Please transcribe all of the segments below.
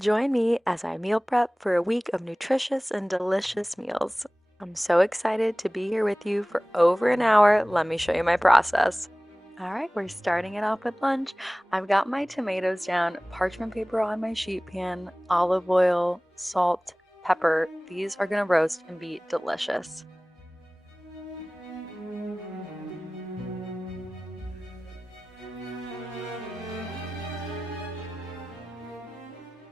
Join me as I meal prep for a week of nutritious and delicious meals. I'm so excited to be here with you for over an hour. Let me show you my process. All right, we're starting it off with lunch. I've got my tomatoes down, parchment paper on my sheet pan, olive oil, salt, pepper. These are going to roast and be delicious.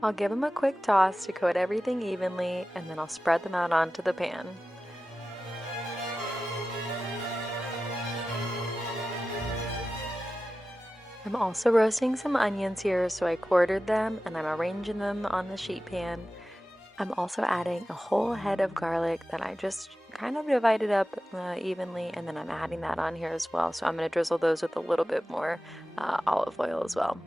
I'll give them a quick toss to coat everything evenly, and then I'll spread them out onto the pan. I'm also roasting some onions here, so I quartered them and I'm arranging them on the sheet pan. I'm also adding a whole head of garlic that I just kind of divided up evenly, and then I'm adding that on here as well. So I'm going to drizzle those with a little bit more olive oil as well.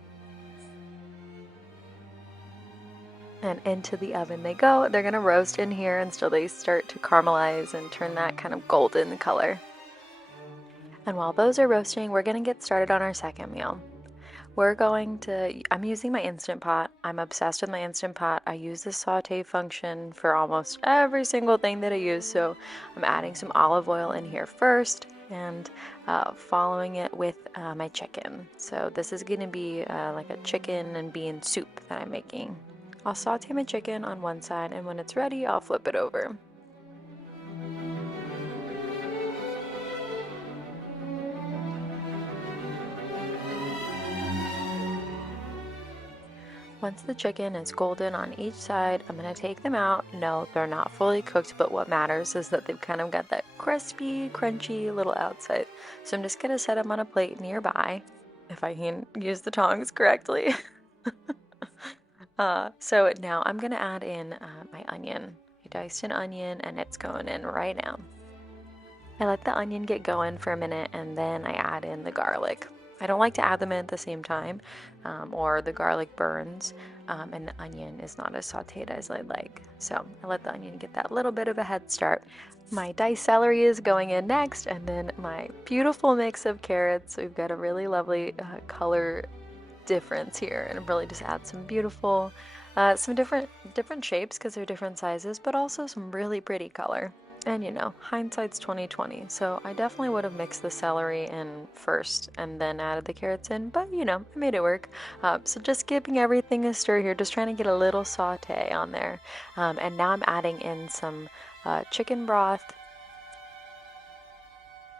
And into the oven they go. They're going to roast in here until they start to caramelize and turn that kind of golden color. And while those are roasting, we're going to get started on our second meal. I'm using my Instant Pot. I'm obsessed with my Instant Pot. I use the saute function for almost every single thing that I use. So I'm adding some olive oil in here first and following it with my chicken. So this is going to be like a chicken and bean soup that I'm making. I'll saute my chicken on one side, and when it's ready, I'll flip it over. Once the chicken is golden on each side, I'm going to take them out. No, they're not fully cooked, but what matters is that they've kind of got that crispy, crunchy little outside. So I'm just going to set them on a plate nearby, if I can use the tongs correctly. So now I'm going to add in my onion. I diced an onion and it's going in right now. I let the onion get going for a minute and then I add in the garlic. I don't like to add them in at the same time or the garlic burns and the onion is not as sauteed as I'd like. So I let the onion get that little bit of a head start. My diced celery is going in next, and then my beautiful mix of carrots. We've got a really lovely color difference here, and really just add some beautiful, some different shapes because they're different sizes, but also some really pretty color. And you know, hindsight's 2020, so I definitely would have mixed the celery in first and then added the carrots in, but you know, I made it work. So just giving everything a stir here, just trying to get a little saute on there. And now I'm adding in some chicken broth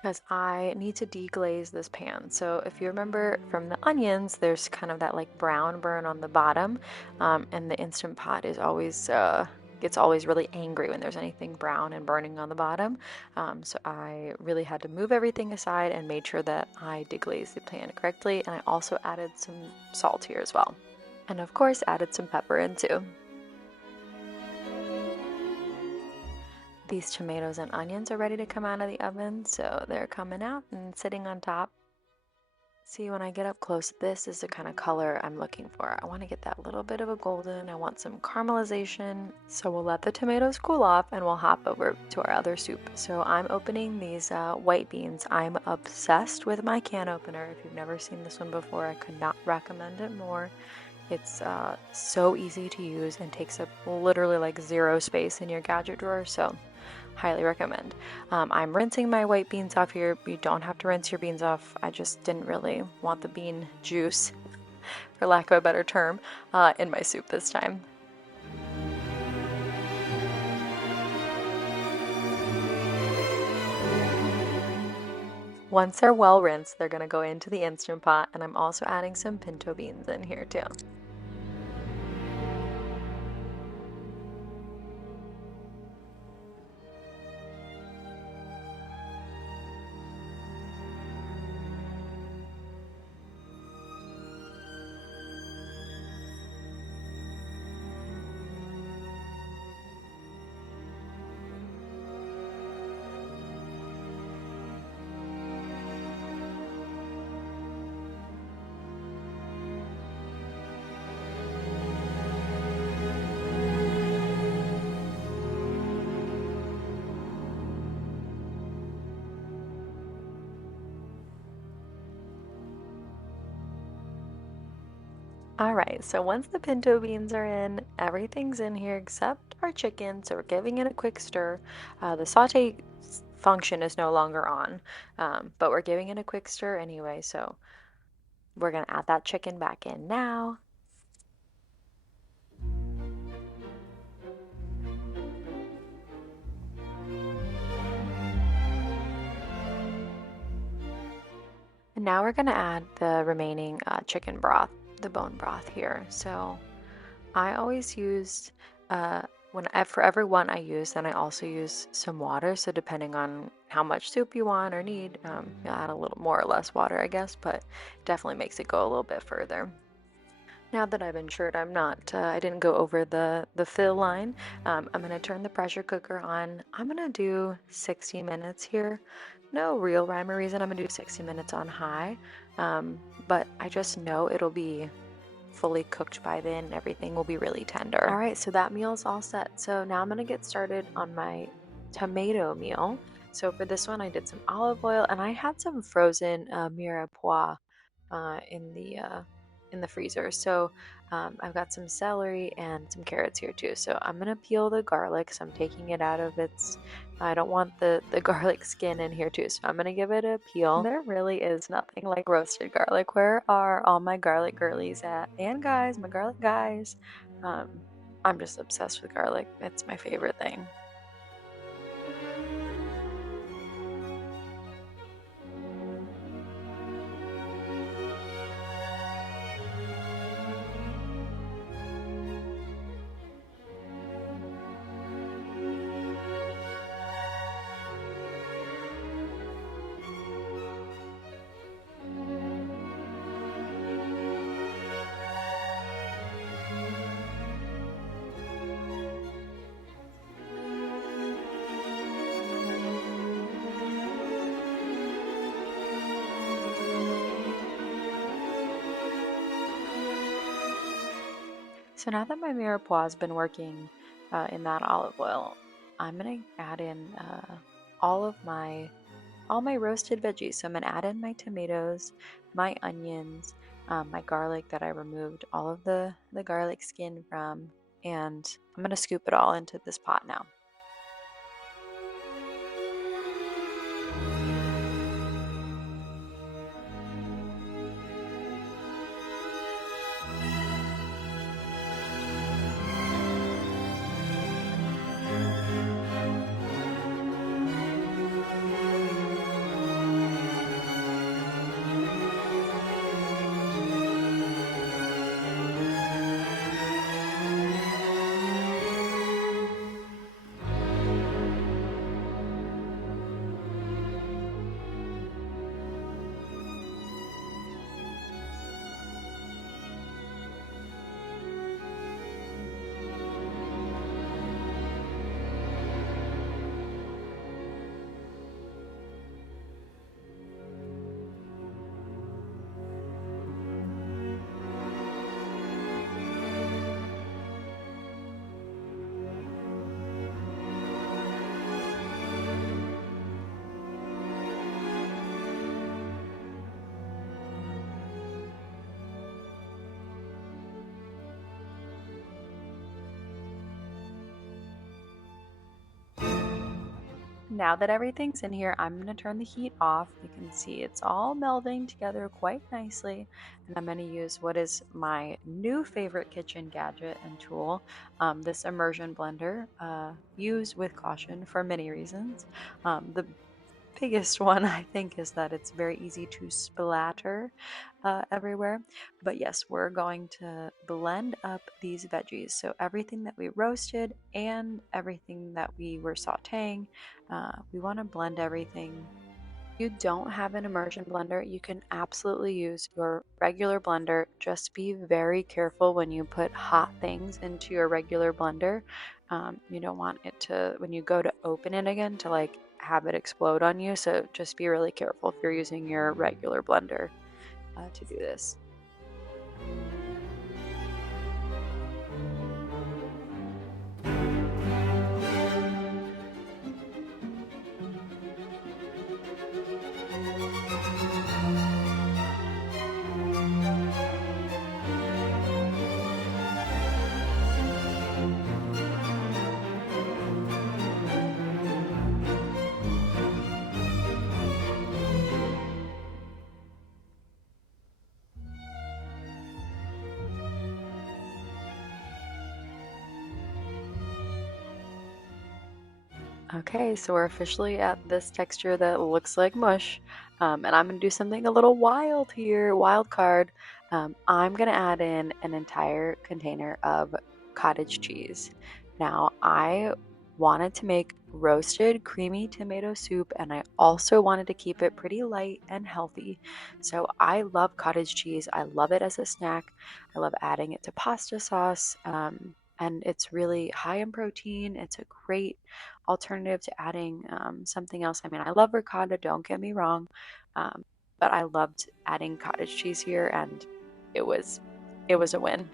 because I need to deglaze this pan. So if you remember from the onions, there's kind of that like brown burn on the bottom, and the Instant Pot is always gets always really angry when there's anything brown and burning on the bottom. So I really had to move everything aside and made sure that I deglazed the pan correctly, and I also added some salt here as well. And of course added some pepper in too. These tomatoes and onions are ready to come out of the oven, so they're coming out and sitting on top. See, when I get up close, this is the kind of color I'm looking for. I want to get that little bit of a golden. I want some caramelization. So we'll let the tomatoes cool off and we'll hop over to our other soup. So I'm opening these white beans. I'm obsessed with my can opener. If you've never seen this one before, I could not recommend it more. It's so easy to use and takes up literally like zero space in your gadget drawer. So highly recommend. I'm rinsing my white beans off here. You don't have to rinse your beans off. I just didn't really want the bean juice, for lack of a better term, in my soup this time. Once they're well rinsed, they're going to go into the Instant Pot, and I'm also adding some pinto beans in here too. All right, so once the pinto beans are in, everything's in here except our chicken, so we're giving it a quick stir. The saute function is no longer on, but we're giving it a quick stir anyway, so we're gonna add that chicken back in now. And now we're gonna add the remaining chicken broth, the bone broth here. So I always use, for every one I use, then I also use some water. So depending on how much soup you want or need, you'll add a little more or less water, I guess, but definitely makes it go a little bit further. Now that I've ensured I didn't go over the fill line, I'm gonna turn the pressure cooker on. I'm gonna do 60 minutes here. No real rhyme or reason. I'm gonna do 60 minutes on high, but I just know it'll be fully cooked by then and everything will be really tender. All right, so that meal's all set. So now I'm gonna get started on my tomato meal. So for this one, I did some olive oil and I had some frozen mirepoix uh, in the uh, in the freezer. So I've got some celery and some carrots here too. So I'm gonna peel the garlic. So I'm taking it out of its. I don't want the garlic skin in here too. So I'm gonna give it a peel. There really is nothing like roasted garlic. Where are all my garlic girlies at? And guys, my garlic guys. Um, I'm just obsessed with garlic. It's my favorite thing. So now that my mirepoix has been working in that olive oil, I'm gonna add in all my roasted veggies. So I'm gonna add in my tomatoes, my onions, my garlic that I removed all of the garlic skin from, and I'm gonna scoop it all into this pot now. Now that everything's in here, I'm going to turn the heat off. You can see it's all melding together quite nicely. And I'm going to use what is my new favorite kitchen gadget and tool, this immersion blender. Use with caution for many reasons. The biggest one, I think, is that it's very easy to splatter everywhere. But yes, we're going to blend up these veggies. So everything that we roasted and everything that we were sauteing, we want to blend everything. If you don't have an immersion blender, you can absolutely use your regular blender. Just be very careful when you put hot things into your regular blender. You don't want it to, when you go to open it again, to like have it explode on you. So just be really careful if you're using your regular blender to do this. Okay, so we're officially at this texture that looks like mush. And I'm gonna do something a little wild here, wild card. I'm gonna add in an entire container of cottage cheese. Now, I wanted to make roasted creamy tomato soup, and I also wanted to keep it pretty light and healthy. So I love cottage cheese. I love it as a snack. I love adding it to pasta sauce. And it's really high in protein. It's a great alternative to adding something else. I mean, I love ricotta, don't get me wrong, um, but I loved adding cottage cheese here, and it was it was a win.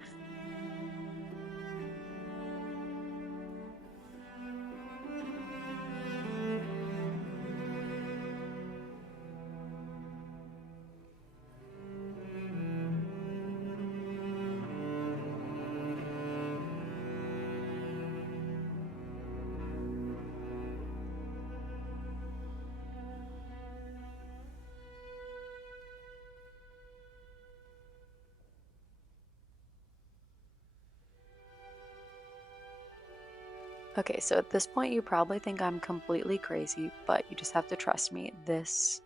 Okay, so at this point, you probably think I'm completely crazy, but you just have to trust me. This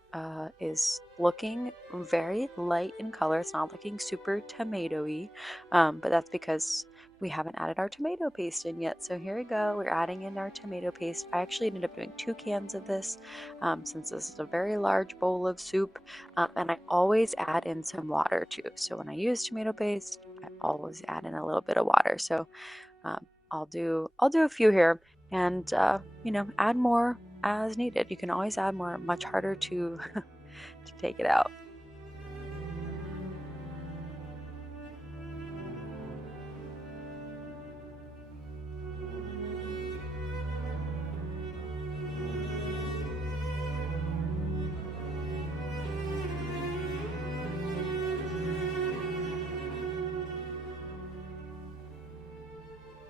is looking very light in color. It's not looking super tomatoey, but that's because we haven't added our tomato paste in yet. So here we go. We're adding in our tomato paste. I actually ended up doing 2 cans of this since this is a very large bowl of soup. And I always add in some water too. So when I use tomato paste, I always add in a little bit of water. So um, I'll do a few here, and add more as needed. You can always add more. Much harder to to take it out.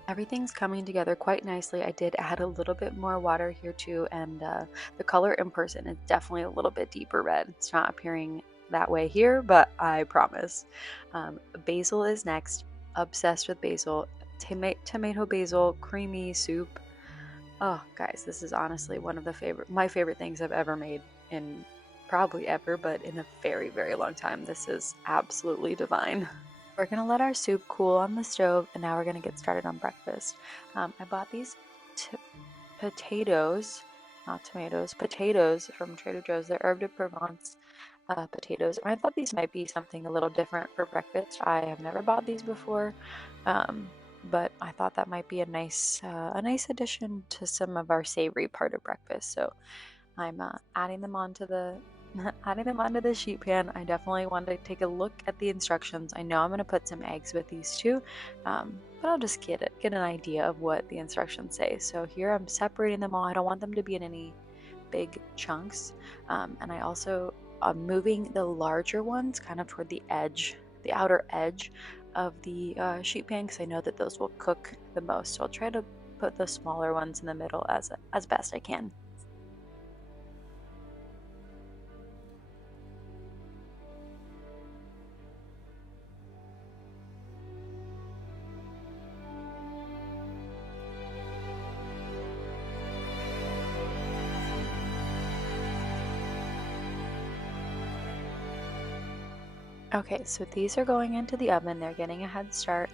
Everything's coming together quite nicely. I did add a little bit more water here too, and the color in person is definitely a little bit deeper red. It's not appearing that way here, but I promise. Basil is next. Obsessed with basil. Tomato basil creamy soup. Oh, guys, this is honestly one of my favorite things I've ever made in probably ever, but in a very, very long time. This is absolutely divine. We're gonna let our soup cool on the stove, and now we're gonna get started on breakfast. I bought these potatoes, not tomatoes, potatoes from Trader Joe's. They're herb de Provence potatoes. And I thought these might be something a little different for breakfast. I have never bought these before, but I thought that might be a nice addition to some of our savory part of breakfast. So I'm adding them onto the adding them onto the sheet pan. I definitely want to take a look at the instructions. I know I'm going to put some eggs with these too, but I'll just get an idea of what the instructions say. So here I'm separating them all. I don't want them to be in any big chunks, and I also am moving the larger ones kind of toward the edge, the outer edge of the sheet pan, because I know that those will cook the most. So I'll try to put the smaller ones in the middle as best I can. Okay, so these are going into the oven. They're getting a head start,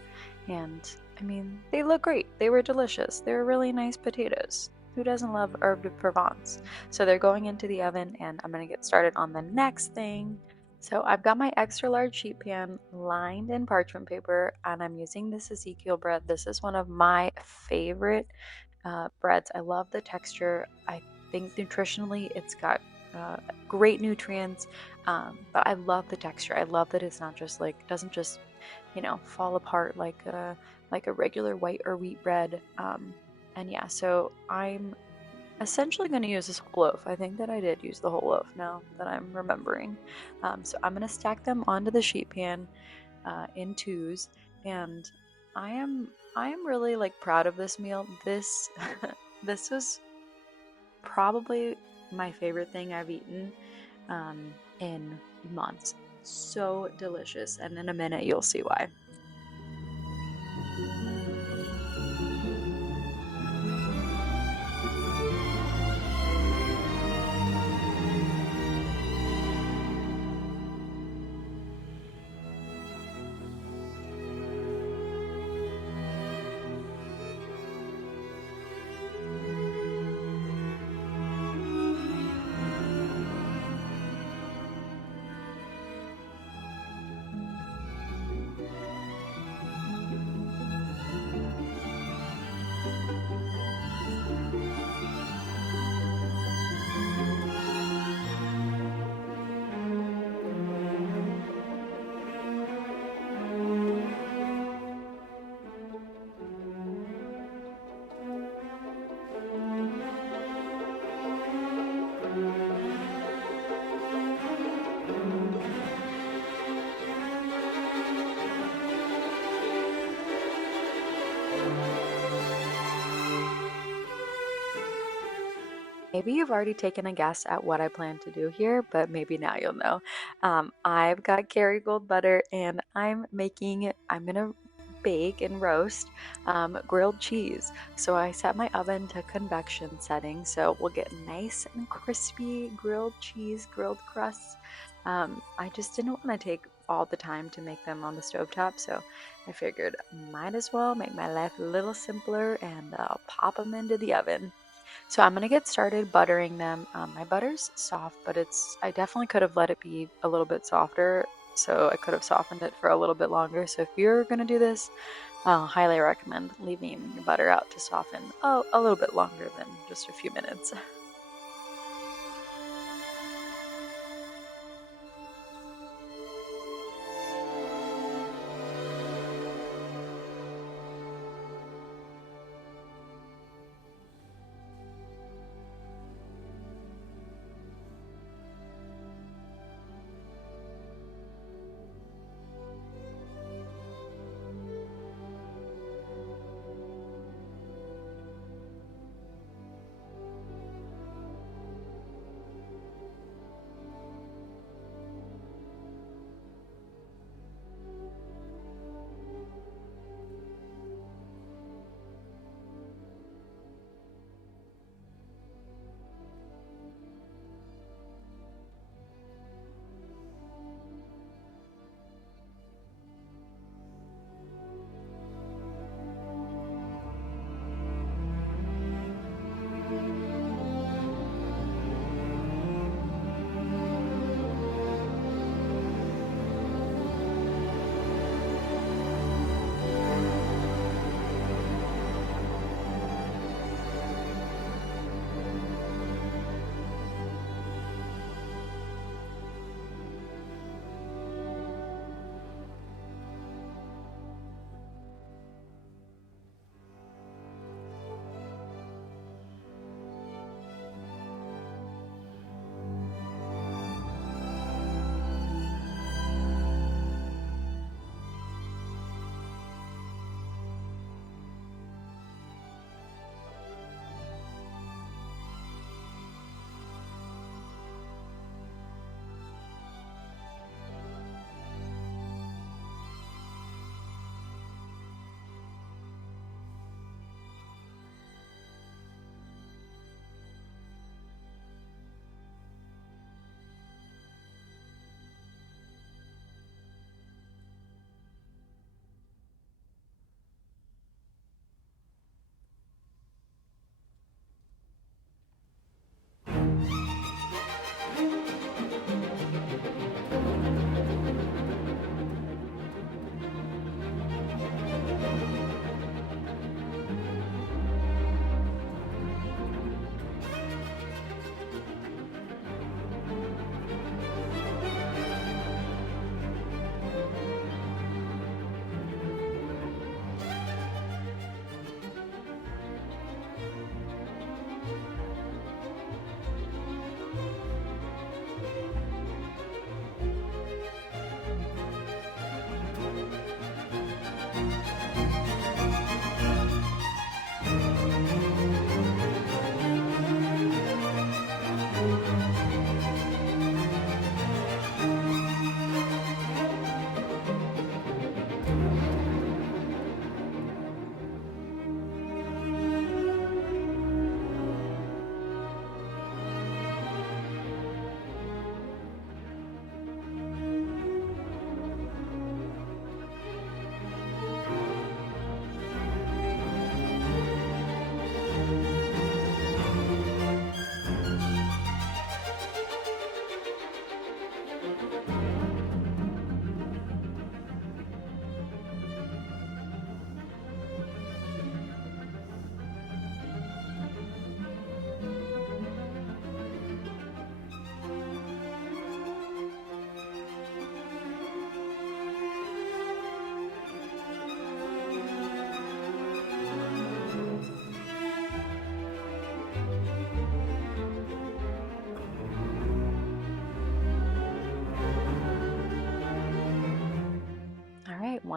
and I mean, they look great. They were delicious. They were really nice potatoes. Who doesn't love herb de Provence? So they're going into the oven, and I'm gonna get started on the next thing. So I've got my extra large sheet pan lined in parchment paper, and I'm using this Ezekiel bread. This is one of my favorite breads. I love the texture. I think nutritionally it's got uh, great nutrients, but I love the texture. I love that it's not just like doesn't just fall apart like a regular white or wheat bread. And yeah, so I'm essentially going to use this whole loaf. I think that I did use the whole loaf now that I'm remembering. So I'm going to stack them onto the sheet pan in twos, and I am really like proud of this meal. This this was probably my favorite thing I've eaten in months. So delicious, and in a minute you'll see why. Maybe you've already taken a guess at what I plan to do here, but maybe now you'll know. I've got Kerrygold butter and I'm gonna bake and roast grilled cheese. So I set my oven to convection setting so we'll get nice and crispy grilled cheese, grilled crusts. I just didn't want to take all the time to make them on the stovetop, so I figured might as well make my life a little simpler and pop them into the oven. So I'm gonna get started buttering them. My butter's soft, but I definitely could have let it be a little bit softer. So I could have softened it for a little bit longer. So if you're gonna do this, I'll highly recommend leaving your butter out to soften a little bit longer than just a few minutes.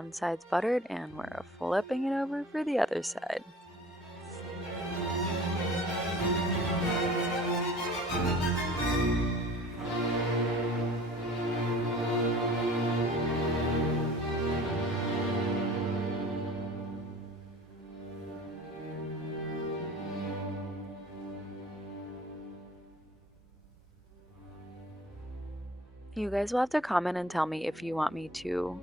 one side's buttered and we're flipping it over for the other side. You guys will have to comment and tell me if you want me to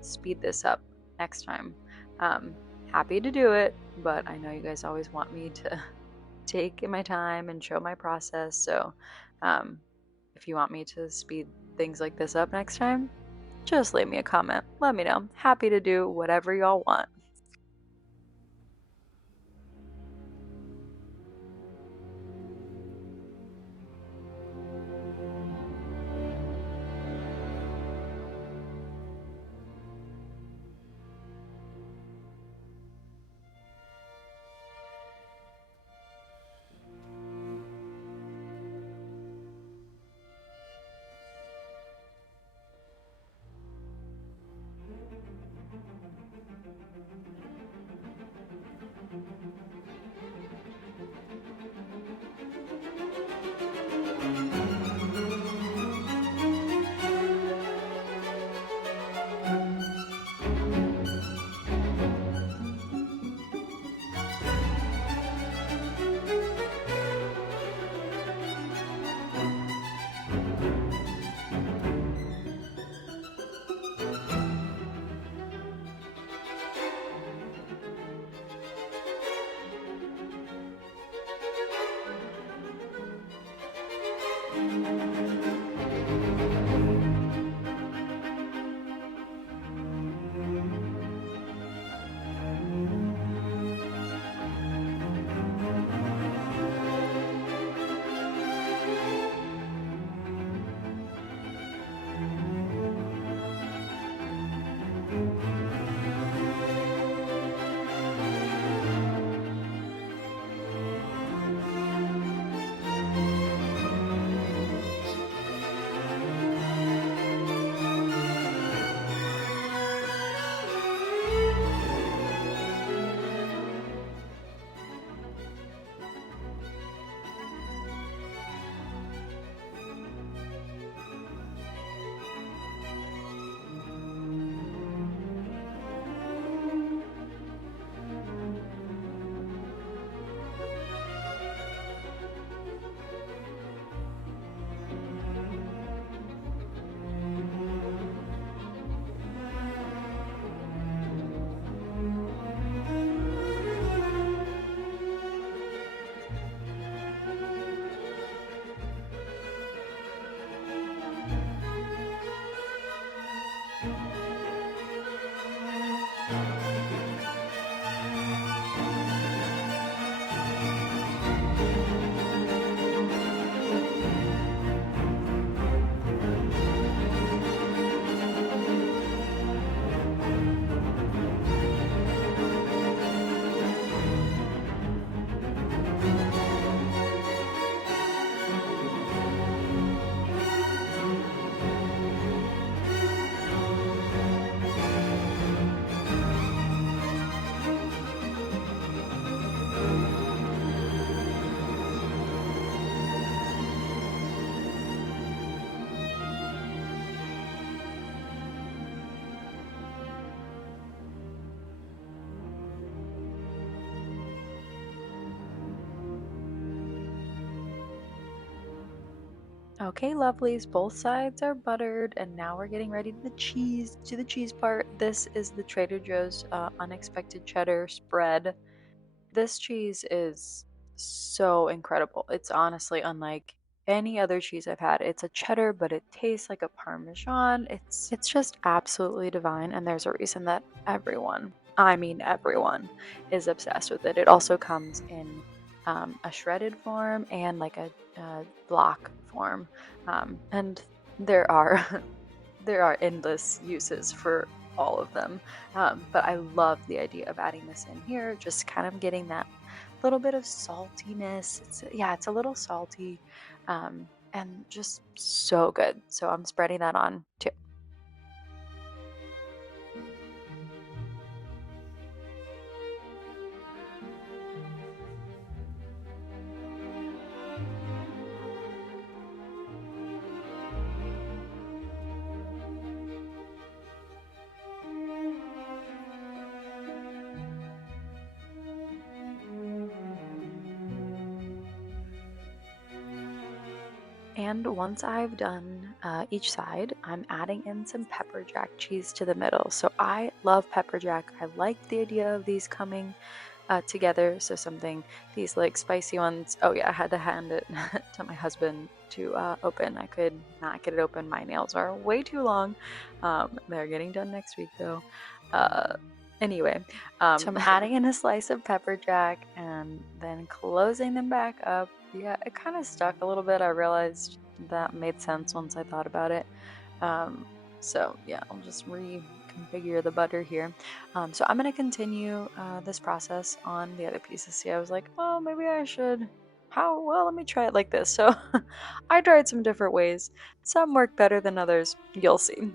speed this up next time. Um, Happy to do it, but I know you guys always want me to take my time and show my process. So um, if you want me to speed things like this up next time, just leave me a comment. Let me know. Happy to do whatever y'all want. Okay, lovelies, both sides are buttered, and now we're getting ready to the cheese part. This is the Trader Joe's unexpected cheddar spread. This cheese is so incredible. It's honestly unlike any other cheese I've had. It's a cheddar, but it tastes like a Parmesan. It's just absolutely divine, and there's a reason that everyone, I mean everyone, is obsessed with it. It also comes in a shredded form and like a block form, and there are there are endless uses for all of them. But I love the idea of adding this in here, just kind of getting that little bit of saltiness. Yeah, it's a little salty, and just so good. So I'm spreading that on too. And once I've done each side, I'm adding in some pepper jack cheese to the middle. So I love pepper jack. I like the idea of these coming together. So something, these like spicy ones. Oh yeah, I had to hand it to my husband to open. I could not get it open. My nails are way too long. They're getting done next week though. Uh, anyway, so I'm adding in a slice of pepper jack and then closing them back up. Yeah, it kind of stuck a little bit. I realized that made sense once I thought about it. So yeah, I'll just reconfigure the butter here. So I'm gonna continue this process on the other pieces. See, I was like, oh, maybe I should. How well? Let me try it like this. So I tried some different ways. Some work better than others. You'll see.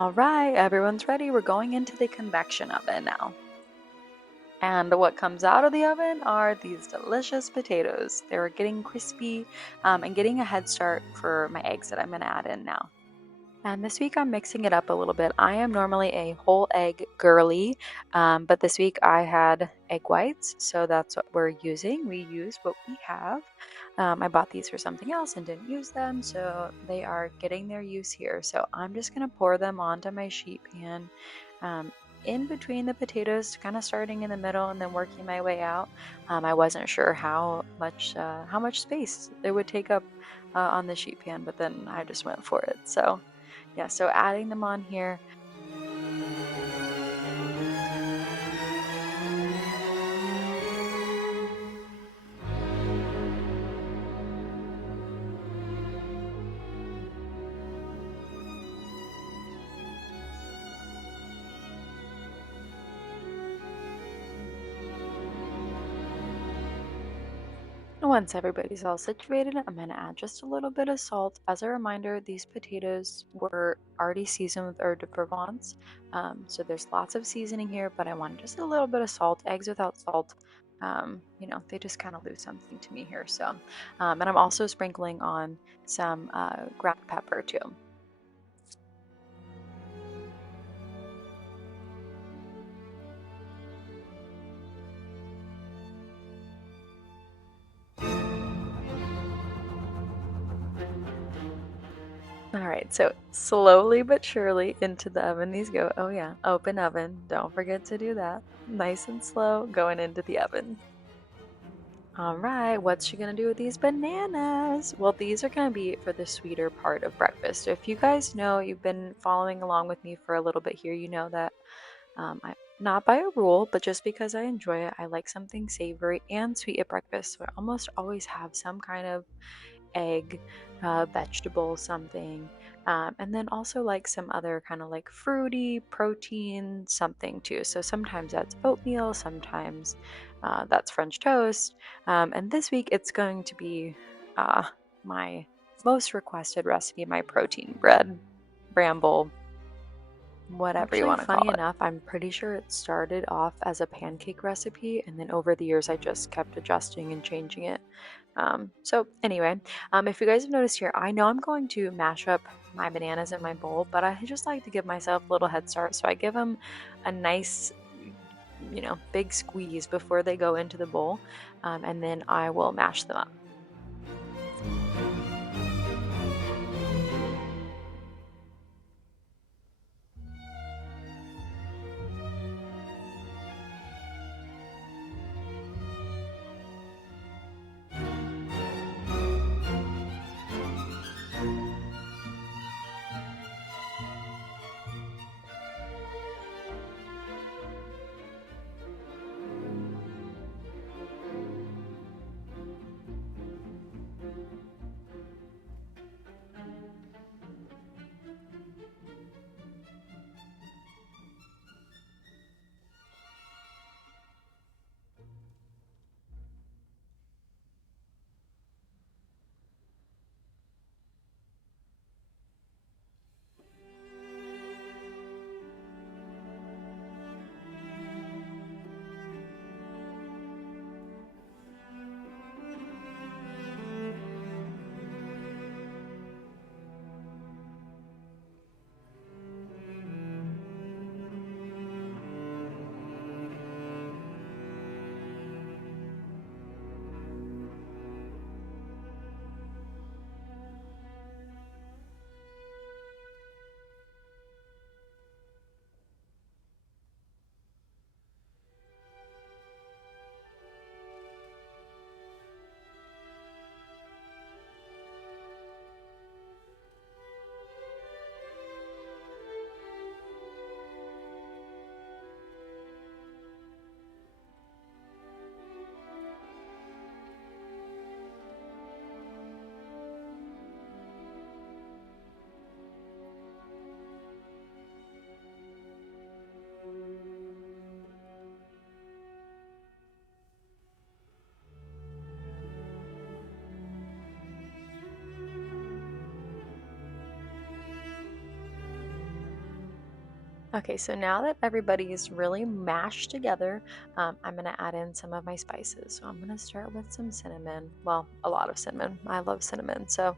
All right, everyone's ready. We're going into the convection oven now. And what comes out of the oven are these delicious potatoes. They're getting crispy and getting a head start for my eggs that I'm going to add in now. And this week I'm mixing it up a little bit. I am normally a whole egg girly, but this week I had egg whites, so that's what we're using. We use what we have. I bought these for something else and didn't use them, so they are getting their use here. So I'm just going to pour them onto my sheet pan um, in between the potatoes, kind of starting in the middle and then working my way out. I wasn't sure how much space it would take up on the sheet pan, but then I just went for it. So yeah, so adding them on here. Once everybody's all situated, I'm going to add just a little bit of salt. As a reminder, these potatoes were already seasoned with eau de Provence. So there's lots of seasoning here, but I wanted just a little bit of salt. Eggs without salt, they just kind of lose something to me here. So, and I'm also sprinkling on some ground pepper too. All right, so slowly but surely into the oven these go. Oh yeah, open oven. Don't forget to do that. Nice and slow going into the oven. All right, what's she gonna do with these bananas? Well, these are gonna be for the sweeter part of breakfast. So if you guys know, you've been following along with me for a little bit here, you know that I not by a rule, but just because I enjoy it, I like something savory and sweet at breakfast. So I almost always have some kind of egg, vegetable, something. And then also like some other kind of like fruity protein something too. So sometimes that's oatmeal, sometimes that's French toast. And this week it's going to be my most requested recipe, my protein bread, bramble, whatever you want to call it. Funny enough, I'm pretty sure it started off as a pancake recipe, and then over the years I just kept adjusting and changing it. So anyway, if you guys have noticed here, I know I'm going to mash up my bananas in my bowl, but I just like to give myself a little head start. So I give them a nice, big squeeze before they go into the bowl, and then I will mash them up. Okay, so now that everybody's really mashed together, I'm gonna add in some of my spices. So I'm gonna start with some cinnamon. Well, a lot of cinnamon. I love cinnamon. So,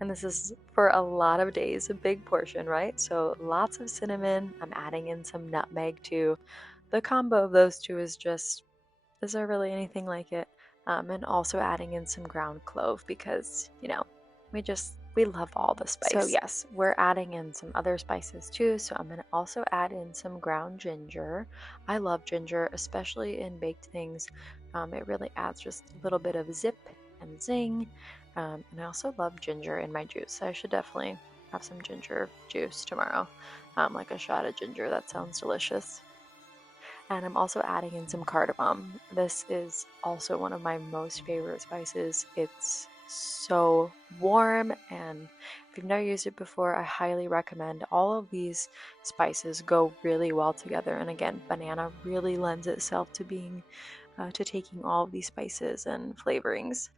and this is for a lot of days, a big portion, right? So lots of cinnamon. I'm adding in some nutmeg too. The combo of those two is there really anything like it? And also adding in some ground clove because, we love all the spice. So yes, we're adding in some other spices too. So I'm gonna also add in some ground ginger. I love ginger, especially in baked things. It really adds just a little bit of zip and zing. And I also love ginger in my juice. I should definitely have some ginger juice tomorrow, like a shot of ginger. That sounds delicious. And I'm also adding in some cardamom. This is also one of my most favorite spices. It's so warm, and if you've never used it before, I highly recommend. All of these spices go really well together, and again, banana really lends itself to being to taking all of these spices and flavorings.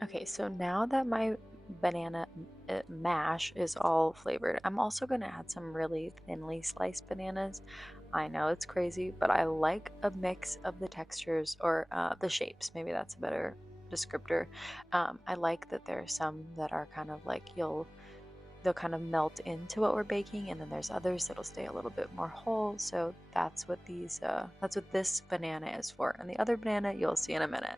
Okay, so now that my banana mash is all flavored, I'm also going to add some really thinly sliced bananas. I know it's crazy, but I like a mix of the textures or the shapes. Maybe that's a better descriptor. I like that there are some that are kind of like they'll kind of melt into what we're baking, and then there's others that'll stay a little bit more whole. So that's what this banana is for, and the other banana you'll see in a minute.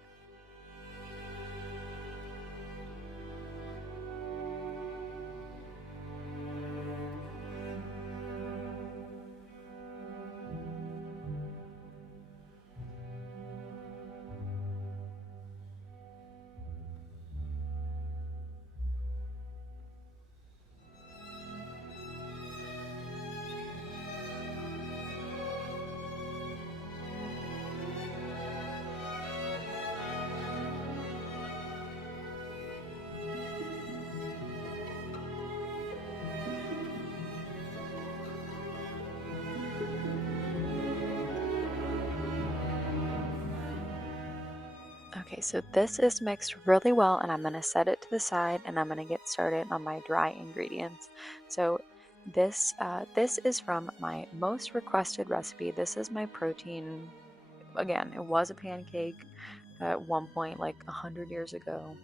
Okay, so this is mixed really well, and I'm going to set it to the side, and I'm going to get started on my dry ingredients. So this is from my most requested recipe. This is my protein. Again, it was a pancake at one point, like 100 years ago.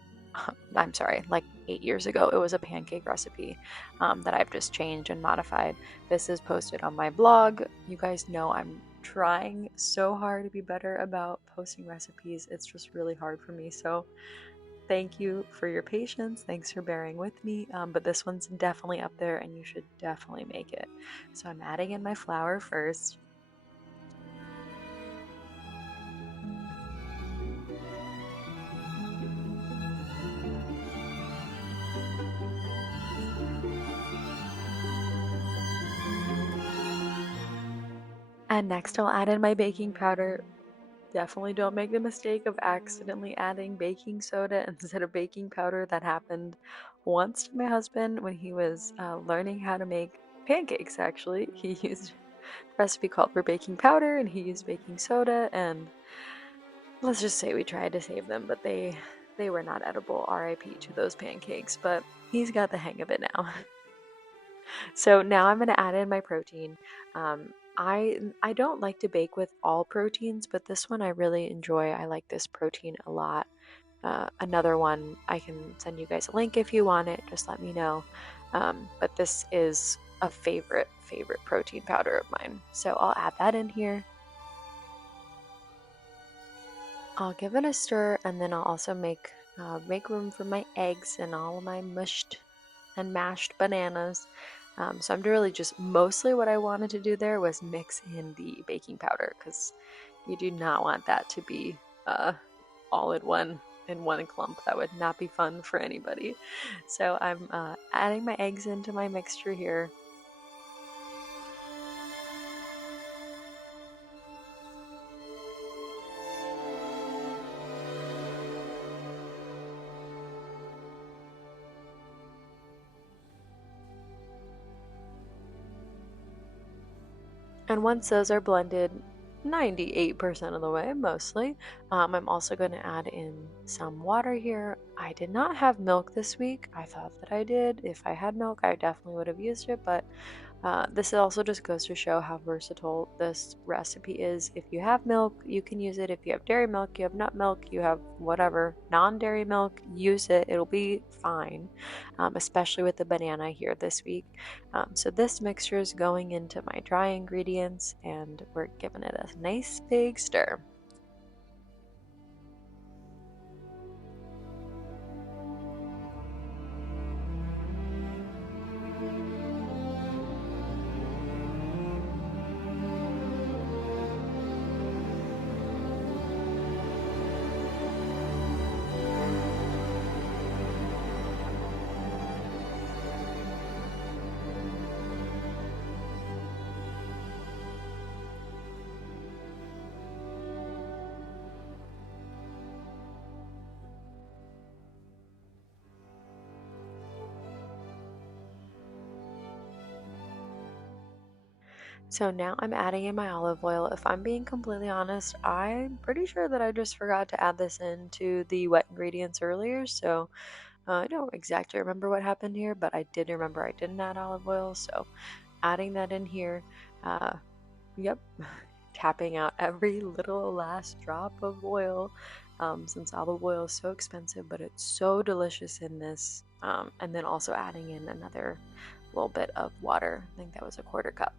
I'm sorry, like 8 years ago, it was a pancake recipe that I've just changed and modified. This is posted on my blog. You guys know I'm trying so hard to be better about posting recipes. It's just really hard for me. So thank you for your patience. Thanks for bearing with me. But this one's definitely up there, and you should definitely make it. So I'm adding in my flour first. And next I'll add in my baking powder. Definitely don't make the mistake of accidentally adding baking soda instead of baking powder. That happened once to my husband when he was learning how to make pancakes, actually. He used a recipe called for baking powder and he used baking soda, and let's just say we tried to save them, but they were not edible. RIP to those pancakes, but he's got the hang of it now. So now I'm going to add in my protein. I don't like to bake with all proteins, but this one I really enjoy. I like this protein a lot. Another one, I can send you guys a link if you want it. Just let me know. But this is a favorite protein powder of mine. So I'll add that in here. I'll give it a stir, and then I'll also make room for my eggs and all of my mushed and mashed bananas. So I'm really just mostly what I wanted to do there was mix in the baking powder because you do not want that to be all in one clump. That would not be fun for anybody. So I'm adding my eggs into my mixture here. And once those are blended 98% of the way, mostly, I'm also going to add in some water here. I did not have milk this week. I thought that I did. If I had milk, I definitely would have used it, but this also just goes to show how versatile this recipe is. If you have milk, you can use it. If you have dairy milk, you have nut milk, you have whatever non-dairy milk, use it. It'll be fine, especially with the banana here this week. So this mixture is going into my dry ingredients and we're giving it a nice big stir. So now I'm adding in my olive oil. If I'm being completely honest, I'm pretty sure that I just forgot to add this into the wet ingredients earlier. So I don't exactly remember what happened here, but I did remember I didn't add olive oil. So adding that in here, uh, yep, tapping out every little last drop of oil, since olive oil is so expensive, but it's so delicious in this. And then also adding in another little bit of water. I think that was a quarter cup.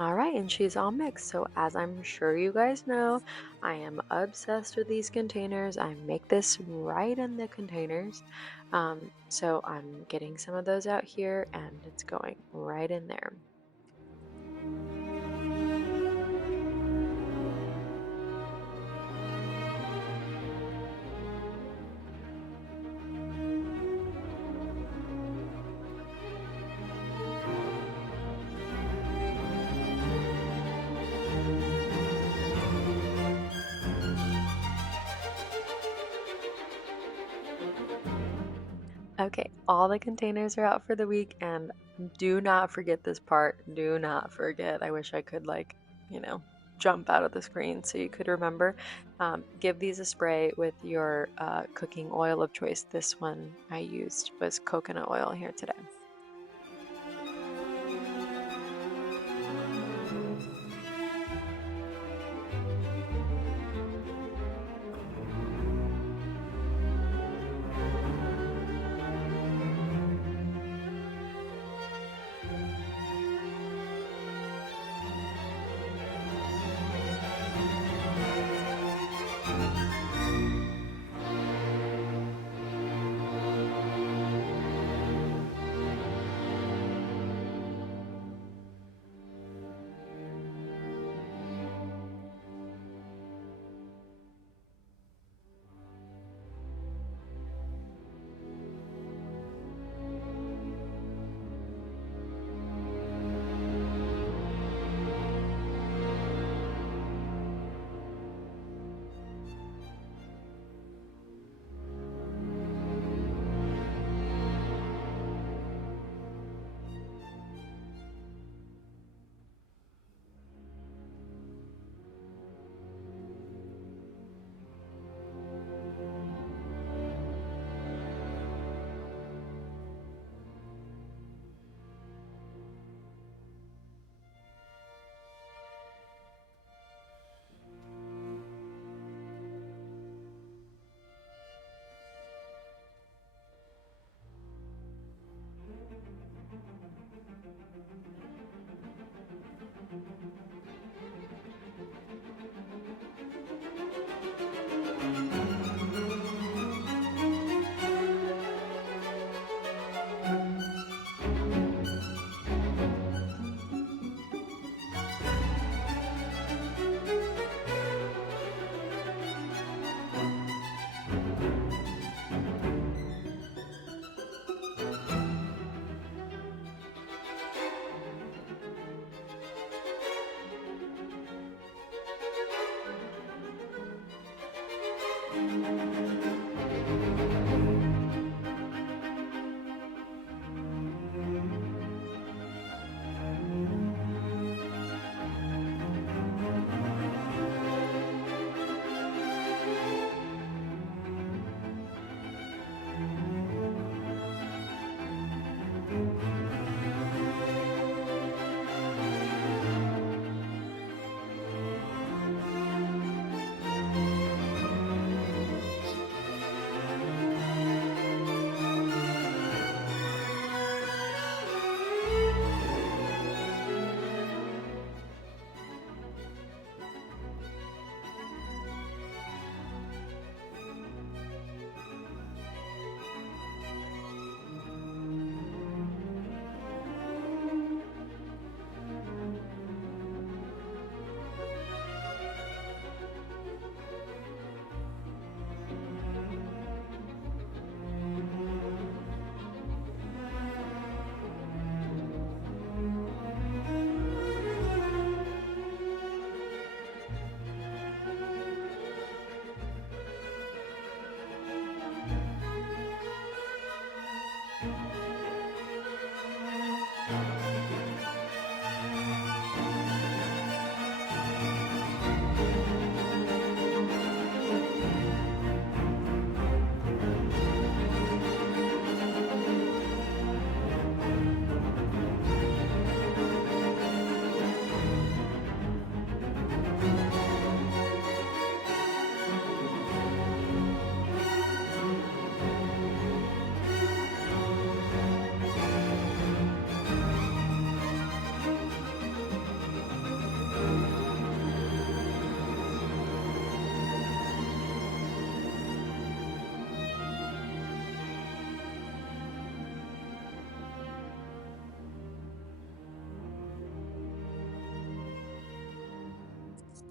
All right, and she's all mixed. So as I'm sure you guys know, I am obsessed with these containers. I make this right in the containers. So I'm getting some of those out here and it's going right in there. Okay, all the containers are out for the week, and do not forget this part. Do not forget. I wish I could, like, you know, jump out of the screen so you could remember. Give these a spray with your cooking oil of choice. This one I used was coconut oil here today.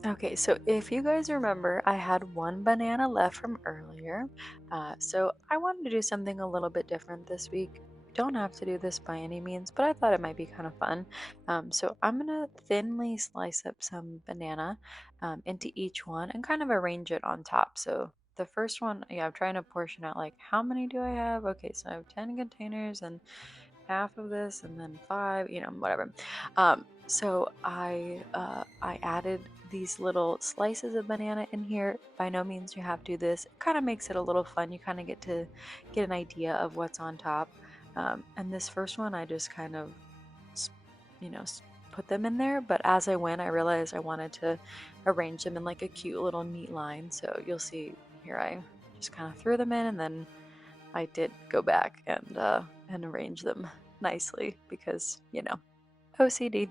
Okay, so if you guys remember, I had one banana left from earlier. So I wanted to do something a little bit different this week. You don't have to do this by any means, but I thought it might be kind of fun. So I'm gonna thinly slice up some banana into each one and kind of arrange it on top. So the first one, yeah, I'm trying to portion out like how many do I have? Okay, so I have 10 containers and half of this and then five, whatever. So I added these little slices of banana in here. By no means you have to do this. It kind of makes it a little fun. You kind of get to get an idea of what's on top. And this first one, I just kind of, s- put them in there. But as I went, I realized I wanted to arrange them in like a cute little neat line. So you'll see here, I just kind of threw them in, and then I did go back and arrange them nicely because, OCD.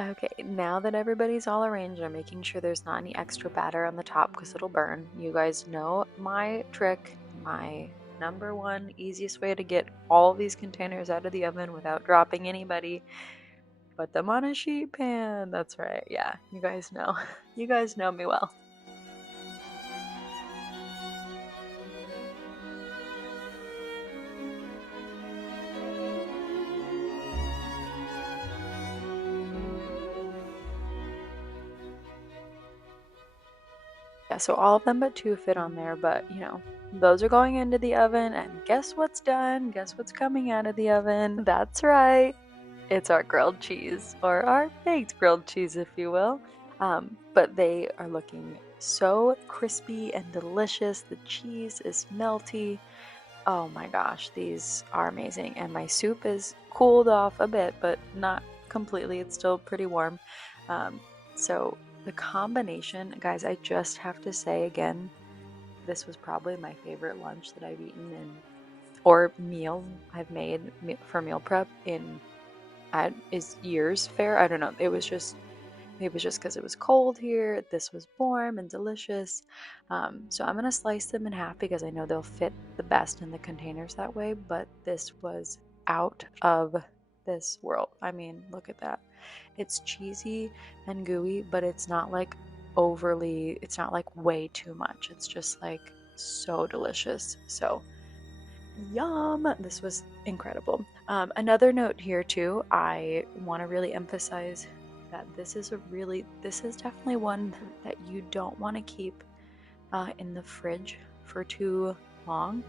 Okay, now that everybody's all arranged, I'm making sure there's not any extra batter on the top because it'll burn. You guys know my trick, my number one easiest way to get all of these containers out of the oven without dropping anybody. Put them on a sheet pan. That's right. Yeah, you guys know. You guys know me well. Yeah, so all of them but two fit on there, but those are going into the oven, and guess what's done? Guess what's coming out of the oven? That's right. It's our grilled cheese, or our baked grilled cheese, if you will. But they are looking so crispy and delicious. The cheese is melty. Oh my gosh, these are amazing. And my soup is cooled off a bit, but not completely. It's still pretty warm. Um, so the combination, guys, I just have to say again, this was probably my favorite lunch that I've eaten or meal I've made for meal prep in is years fair. I don't know. It was just Maybe it's just because it was cold here. This was warm and delicious. So I'm gonna slice them in half because I know they'll fit the best in the containers that way, but this was out of this world. I mean, look at that. It's cheesy and gooey, but it's not like it's not like way too much. It's just like so delicious. So yum! This was incredible. Another note here too, I want to really emphasize that this is definitely one that you don't want to keep in the fridge for too long.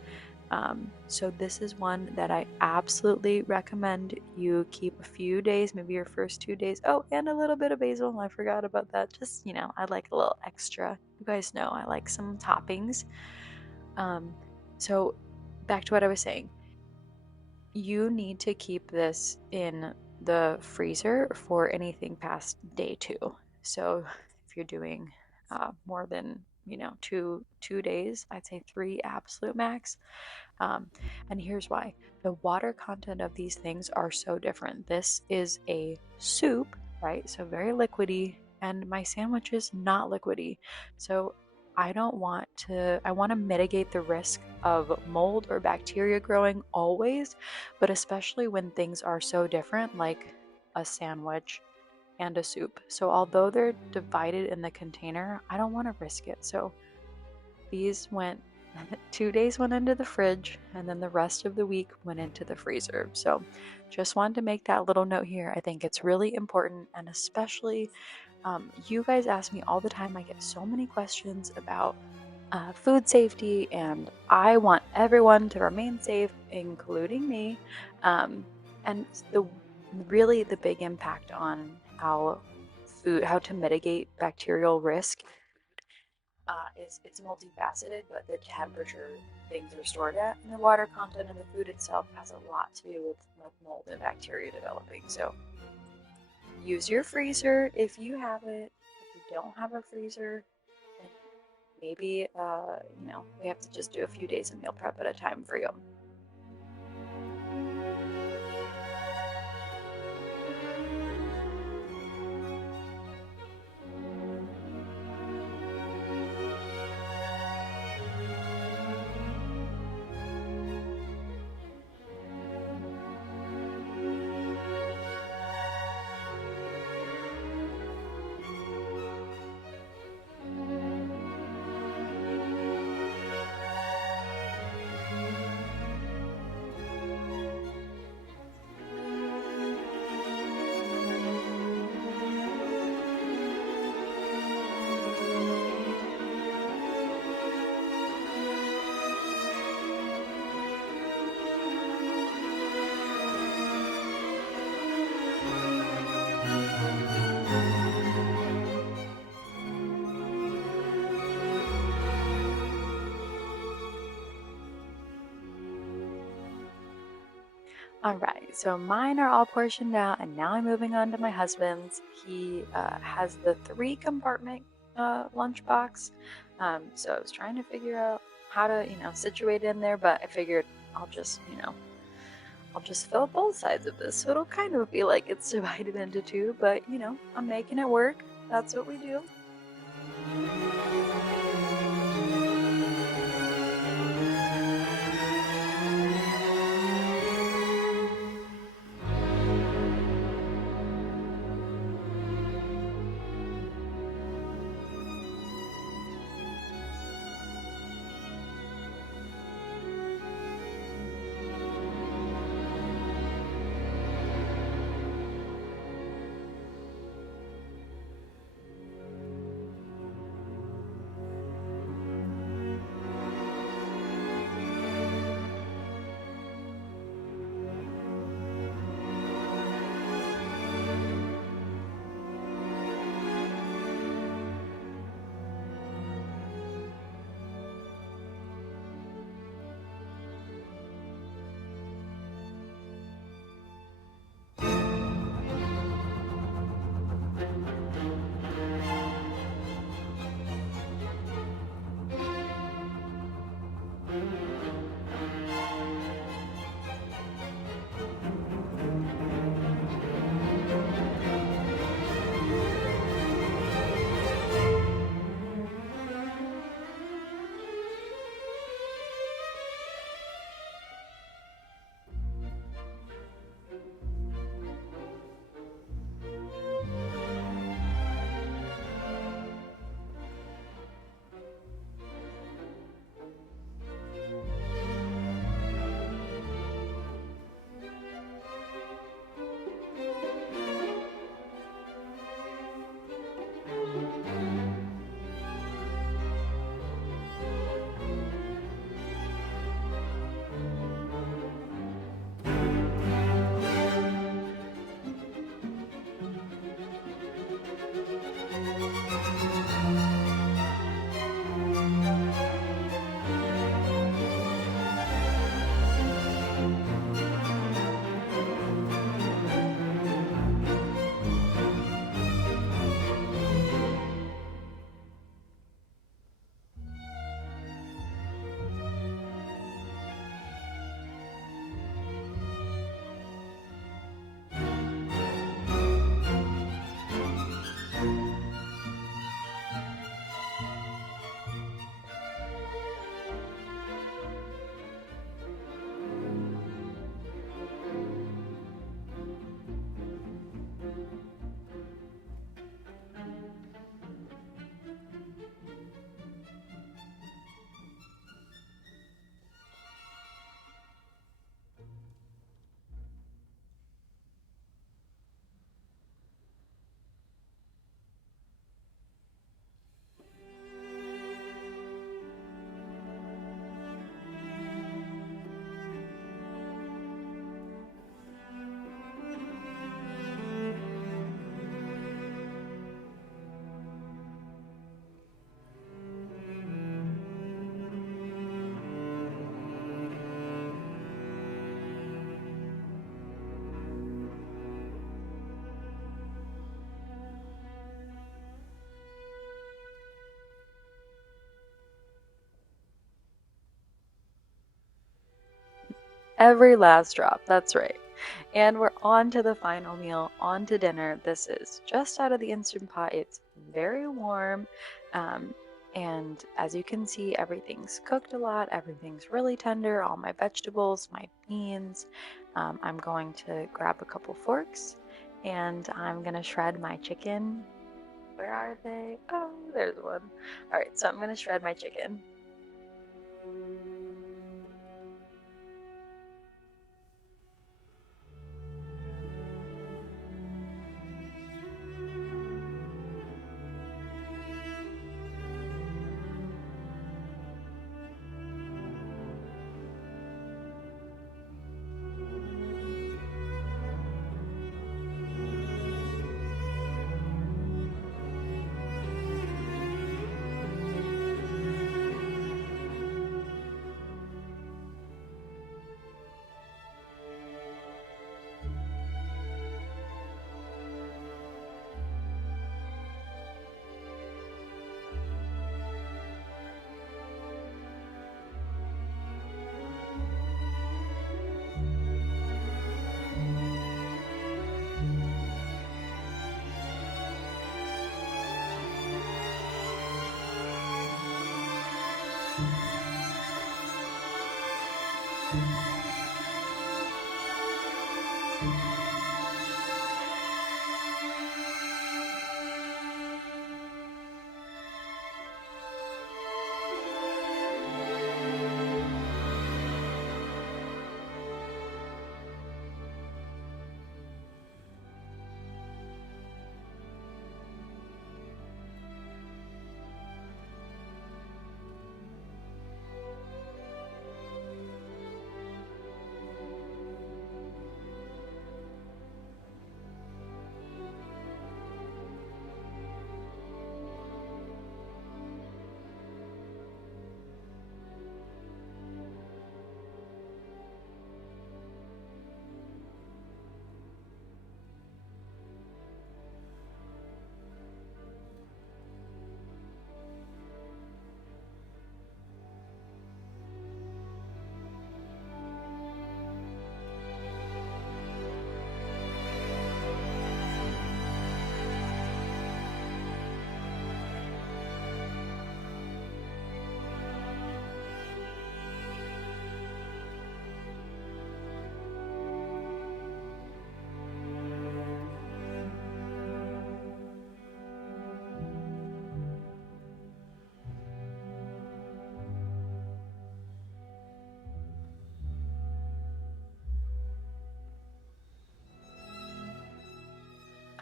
So this is one that I absolutely recommend you keep a few days, maybe your first 2 days. Oh, and a little bit of basil. I forgot about that. Just, I like a little extra. You guys know I like some toppings. So back to what I was saying. You need to keep this in the freezer for anything past day 2. So if you're doing more than, 2 days, I'd say 3 absolute max. And here's why. The water content of these things are so different. This is a soup, right? So very liquidy, and my sandwich is not liquidy. So I want to mitigate the risk of mold or bacteria growing always, but especially when things are so different, like a sandwich and a soup. So although they're divided in the container, I don't want to risk it. So these went 2 days went into the fridge, and then the rest of the week went into the freezer. So just wanted to make that little note here. I think it's really important, and especially you guys ask me all the time. I get so many questions about food safety, and I want everyone to remain safe, including me. And the big impact on how to mitigate bacterial risk it's multifaceted, but the temperature things are stored at and the water content of the food itself has a lot to do with mold and bacteria developing. So use your freezer if you have it. If you don't have a freezer, then maybe we have to just do a few days of meal prep at a time for you. All right, so mine are all portioned out, and now I'm moving on to my husband's. He has the 3-compartment lunchbox. So I was trying to figure out how to, situate it in there, but I figured I'll just, I'll just fill both sides of this. So it'll kind of feel like it's divided into 2, but, I'm making it work. That's what we do. Every last drop, that's right. And we're on to the final meal, on to dinner. This is just out of the Instant Pot. It's very warm. Um, and as you can see, everything's cooked a lot. Everything's really tender. All my vegetables, my beans. I'm going to grab a couple forks and I'm going to shred my chicken. Where are they? Oh, there's one. All right, so I'm going to shred my chicken.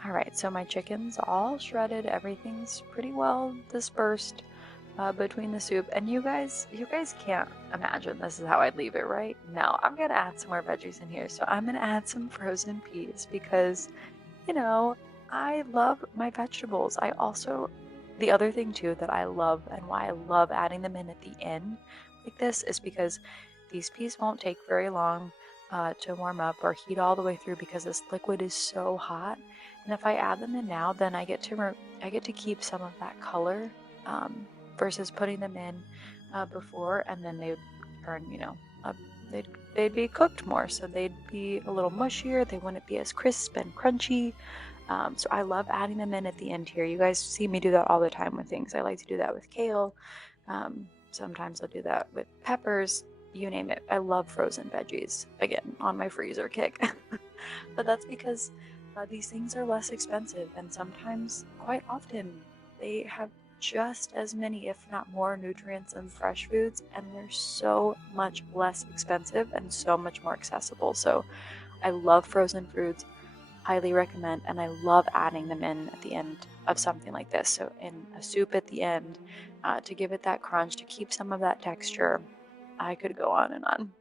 All right, so my chicken's all shredded. Everything's pretty well dispersed between the soup. And you guys can't imagine this is how I'd leave it, right? No, I'm gonna add some more veggies in here. So I'm gonna add some frozen peas because, you know, I love my vegetables. The other thing too that I love and why I love adding them in at the end like this is because these peas won't take very long to warm up or heat all the way through because this liquid is so hot. And if I add them in now, then I get to keep some of that color versus putting them in before, and then they would turn, they'd be cooked more, so they'd be a little mushier. They wouldn't be as crisp and crunchy. So I love adding them in at the end here. You guys see me do that all the time with things. I like to do that with kale. Sometimes I'll do that with peppers. You name it. I love frozen veggies. Again, on my freezer kick. But that's because these things are less expensive, and sometimes, quite often, they have just as many, if not more, nutrients than fresh foods, and they're so much less expensive and so much more accessible. So I love frozen foods, highly recommend, and I love adding them in at the end of something like this. So in a soup at the end, to give it that crunch, to keep some of that texture. I could go on and on.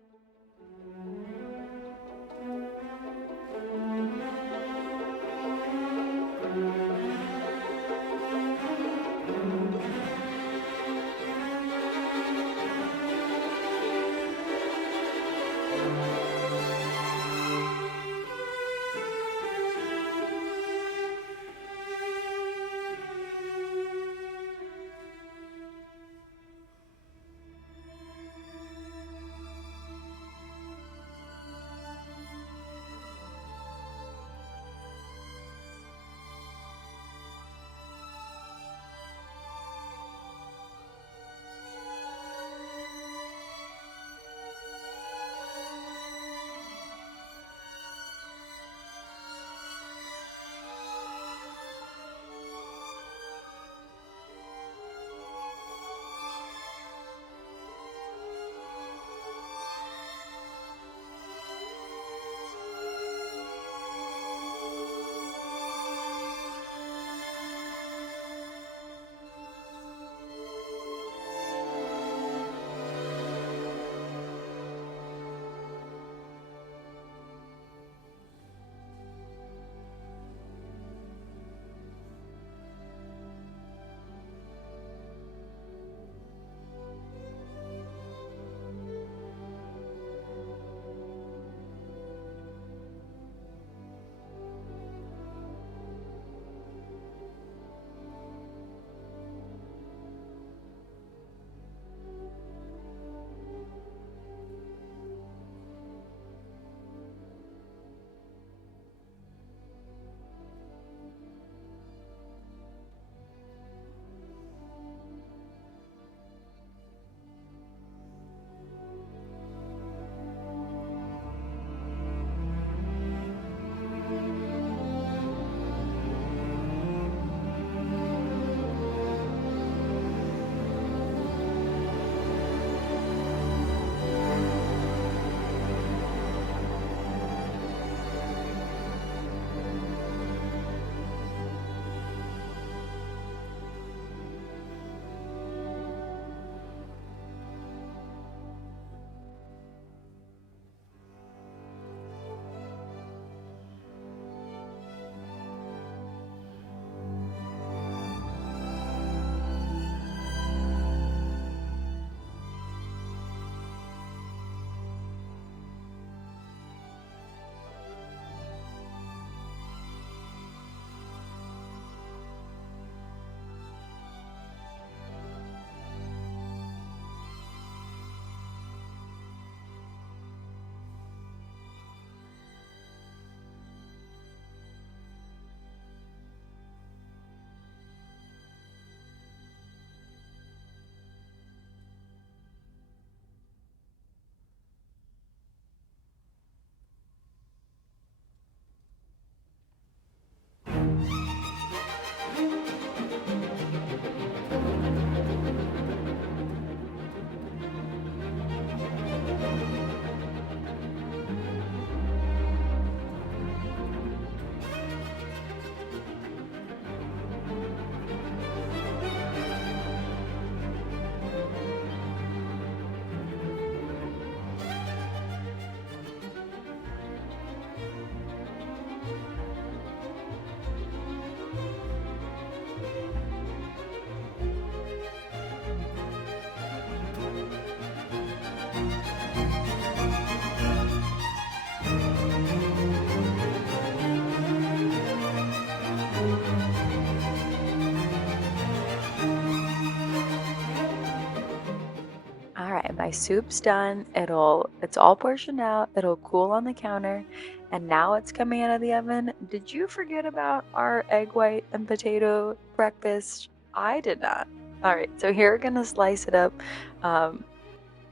soup's done. It's all portioned out. It'll cool on the counter. And now it's coming out of the oven. Did you forget about our egg white and potato breakfast? I did not. All right, so here we're gonna slice it up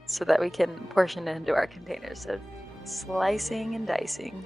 so that we can portion it into our containers. So slicing and dicing.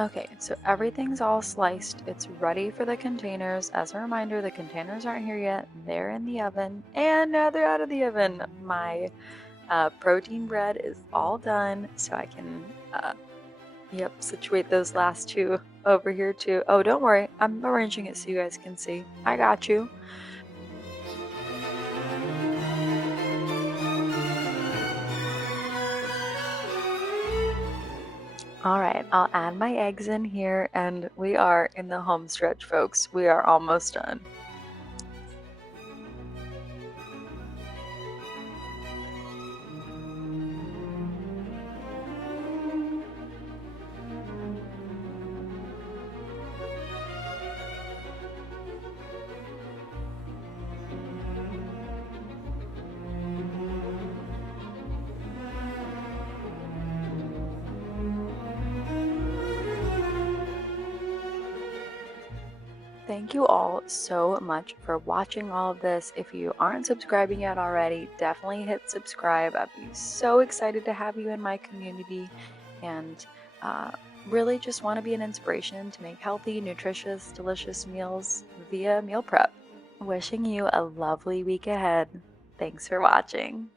Okay, so everything's all sliced. It's ready for the containers. As a reminder, the containers aren't here yet. They're in the oven, and now they're out of the oven. My protein bread is all done, so I can, situate those last two over here too. Oh, don't worry, I'm arranging it so you guys can see. I got you. All right, I'll add my eggs in here, and we are in the home stretch, folks. We are almost done. Thank you all so much for watching all of this. If you aren't subscribing yet already, definitely hit subscribe. I'd be so excited to have you in my community and really just want to be an inspiration to make healthy, nutritious, delicious meals via meal prep. Wishing you a lovely week ahead. Thanks for watching.